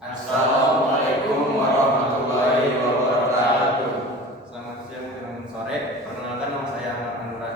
Assalamualaikum warahmatullahi wabarakatuh. Selamat siang dan sore. Perkenalkan, nama saya Ahmad Anura.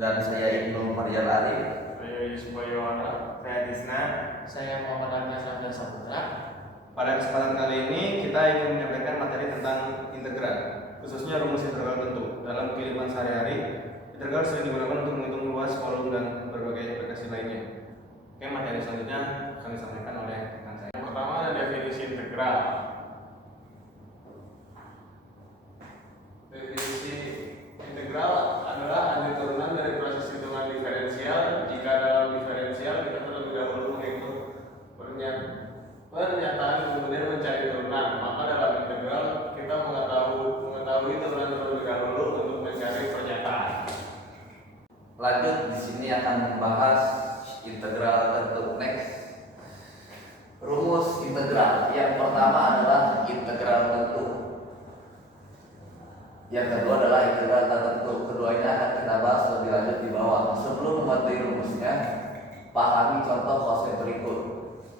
Dan saya Ibnu Faryal Arif. Saya Yusuf Yowana. Saya Disna. Saya Muhammad Arya Sabda Saputra. Pada kesempatan kali ini kita ingin menyampaikan materi tentang integral, khususnya rumus integral tentu. Dalam kehidupan sehari-hari, integral sering digunakan untuk menghitung luas, volume, dan berbagai aplikasi lainnya. Oke, materi selanjutnya akan disampaikan oleh rekan saya. Yang pertama ada definisi integral. Definisi integral adalah arti turunan dari proses hitungan diferensial. Jika dalam diferensial kita terlebih dahulu menghitung pernyataan kemudian mencari turunan, maka dalam integral kita mengetahui turunan terlebih dahulu untuk mencari pernyataan. Lanjut, di sini akan membahas integral tentu. Next, rumus integral. Yang pertama adalah integral tentu. Yang kedua adalah integral tak tentu. Keduanya akan kita bahas lebih lanjut di bawah. Sebelum mematuhi rumusnya, pahami contoh konsep berikut.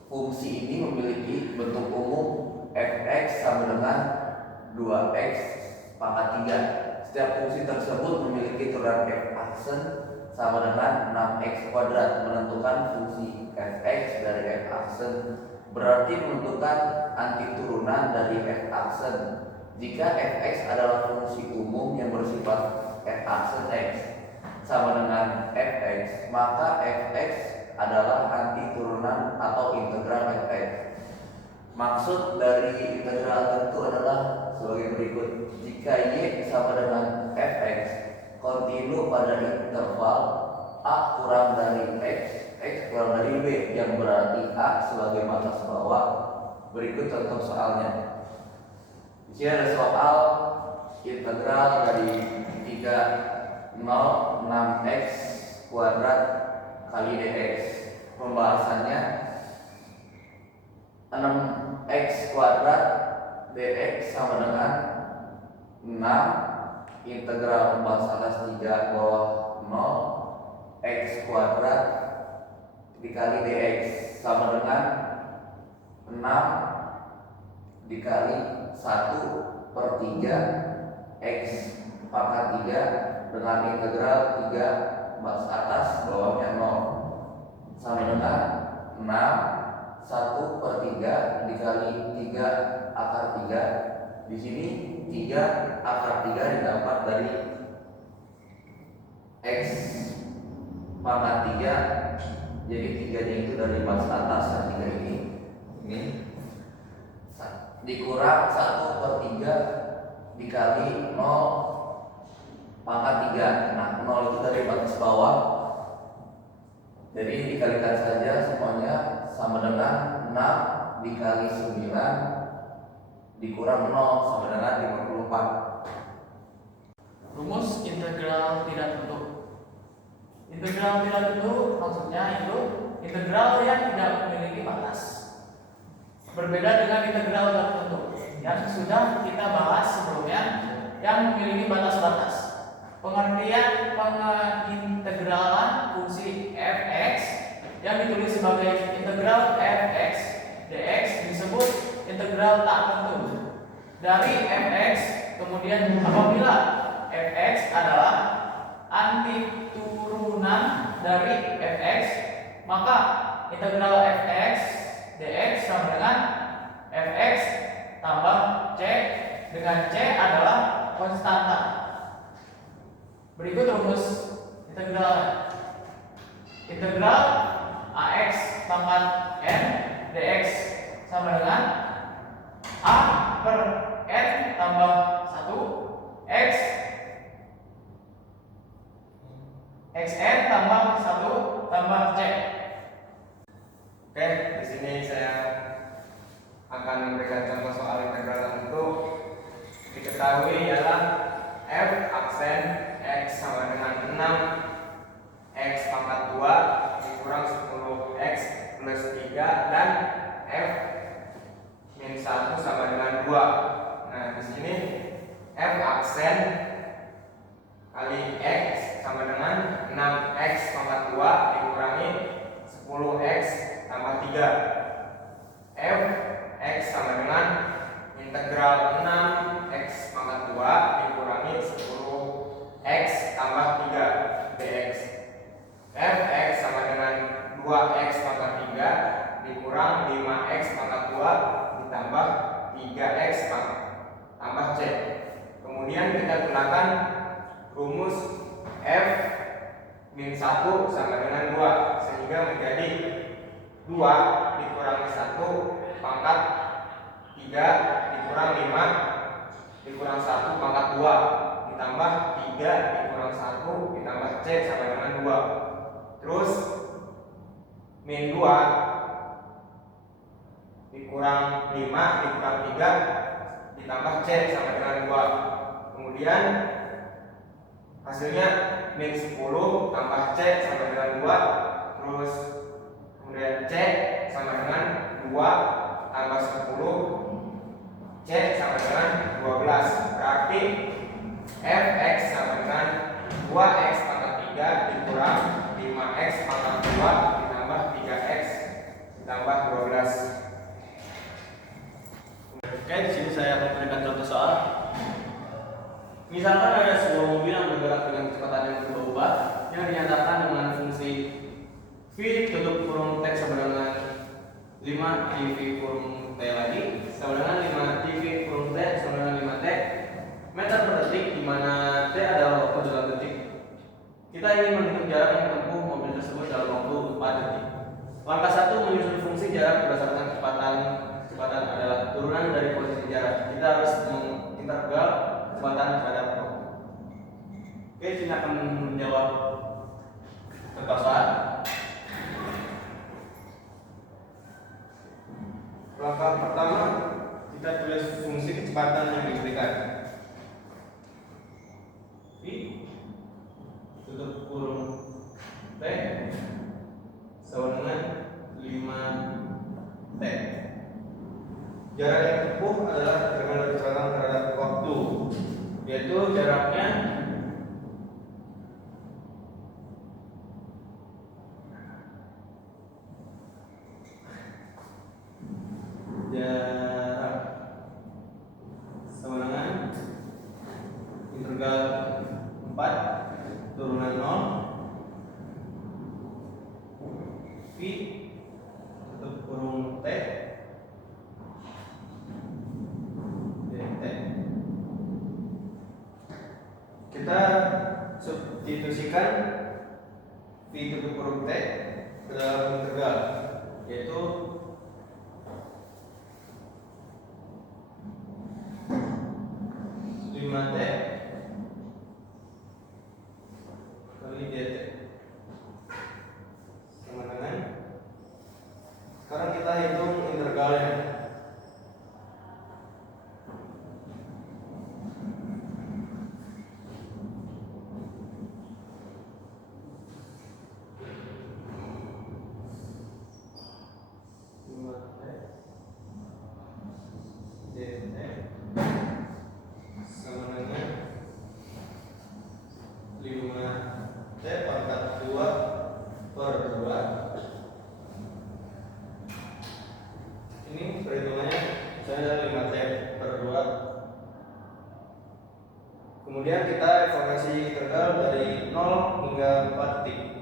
Fungsi ini memiliki bentuk umum fx sama dengan 2x pangkat 3. Setiap fungsi tersebut memiliki turunan f aksen sama dengan 6x kuadrat. Menentukan fungsi fx dari f aksen berarti menentukan antiturunan dari f aksen. Jika fx adalah fungsi umum yang bersifat f aksen x sama dengan fx, maka fx adalah antiturunan atau integral fx. Maksud dari integral tentu adalah sebagai berikut. Jika y sama dengan fx kontinu pada interval a kurang dari x kurang dari b, yang berarti a sebagai batas bawah. Berikut contoh soalnya. Di sini ada soal integral dari 306x kuadrat kali dx. Pembahasannya 6x kuadrat dx sama dengan 6 integral 4 atas 3 bawah 0 x kuadrat dikali dx sama dengan 6 dikali 1/3 x pangkat 3 dengan integral 3 atas bawahnya 0 sama dengan 6 1/3 dikali 3 akar 3. Di sini 3 akar 3 didapat dari x pangkat 3. Jadi 3-nya itu dari batas atas yang 3 ini dikurang 1/3 dikali 0 pangkat 3. Nah, 0 itu dari batas bawah. Jadi dikalikan saja semuanya sama dengan 6 dikali 9 dikurang 0 sama dengan 54. Rumus integral tidak tentu. Integral tidak tentu maksudnya itu integral yang tidak memiliki batas. Berbeda dengan integral tertentu yang sudah kita bahas sebelumnya yang memiliki batas-batas. Pengertian pengintegralan fungsi fx yang ditulis sebagai integral fx dx disebut integral tak tentu. Dari fx kemudian apabila fx adalah antiturunan dari fx, maka integral fx dx sama dengan fx tambah c, dengan c adalah konstanta. Berikut rumus integral. Integral ax pangkat n dx sama dengan a per n tambah 1 x xn tambah 1 tambah c. Oke, di sini saya akan memberikan contoh soal integral tentu. Diketahui ialah f aksen x sama dengan 6 x pangkat 2 dikurang 10 x plus 3 5x pangkat 2 ditambah 3x tambah c. Kemudian kita gunakan rumus f min 1 sama dengan 2, sehingga menjadi 2 dikurangi 1 pangkat 3 dikurang 5 dikurang 1 pangkat 2 ditambah 3 dikurang 1 ditambah c sama dengan 2. Terus min 2 dikurang 5 dikurang 3 ditambah c sama dengan 2. Kemudian hasilnya min 10 tambah c sama dengan 2. Terus kemudian c sama dengan 2 tambah 10, c sama dengan 12. Berarti fx sama dengan 2x pangkat 3 dikurang 5x pangkat 2 ditambah 3x ditambah 12. Oke, di sini saya akan memberikan contoh soal. Misalkan ada sebuah mobil yang bergerak dengan kecepatan yang berubah-ubah yang dinyatakan dengan fungsi v tutup kurung t sama dengan 5 dv kurung t lagi sama dengan 5 dv kurung t sama dengan 5t meter per detik, di mana t adalah waktu dalam detik. Kita ingin menghitung jarak yang ditempuh mobil tersebut dalam waktu 4 detik. Langkah 1, menyusun fungsi jarak berdasarkan kecepatan. Kecepatan adalah turunan dari posisi jarak. Kita harus mengintegral kecepatan terhadap waktu. Oke, sini akan menjawab persoalan. Langkah pertama, kita tulis fungsi kecepatan yang diberikan. V tutup kurung t sama dengan 5t. Jarak yang ditempuh adalah dengan kecepatan terhadap waktu, yaitu jaraknya sama dengan integral 4 turunan 0 v tutup kurung t dt. Kita substitusikan v tutup kurung t ke dalam integral, yaitu t kali dt sama dengan, sekarang kita hitung integralnya. Ini perhitungannya misalnya adalah 5t per 2. Kemudian kita evaluasi integral dari 0 hingga 4 detik.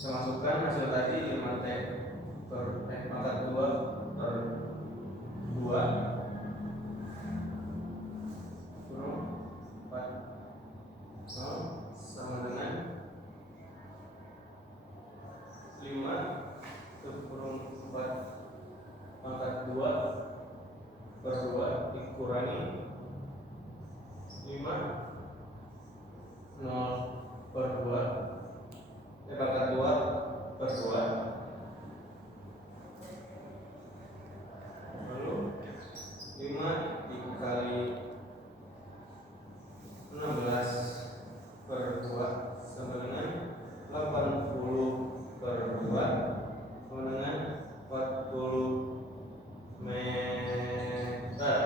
Kita masukkan hasil tadi 5t per pangkat 2 per 2 kurung 4 sama dengan 5 kurung 4 pangkat 2 per 2 dikurangi 5 0 per 2 pangkat 2 per 2, lalu 5 dikali 16 per 2 sama dengan 80 per 2 sama dengan 40 meter.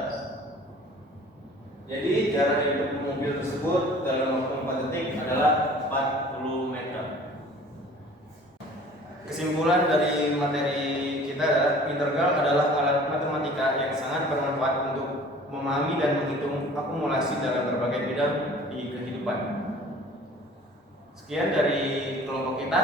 Jadi jarak hidup mobil tersebut dalam waktu 4 detik adalah 40 meter. Kesimpulan dari materi kita adalah integral adalah alat matematika yang sangat bermanfaat untuk memahami dan menghitung akumulasi dalam berbagai bidang di kehidupan. Sekian dari kelompok kita.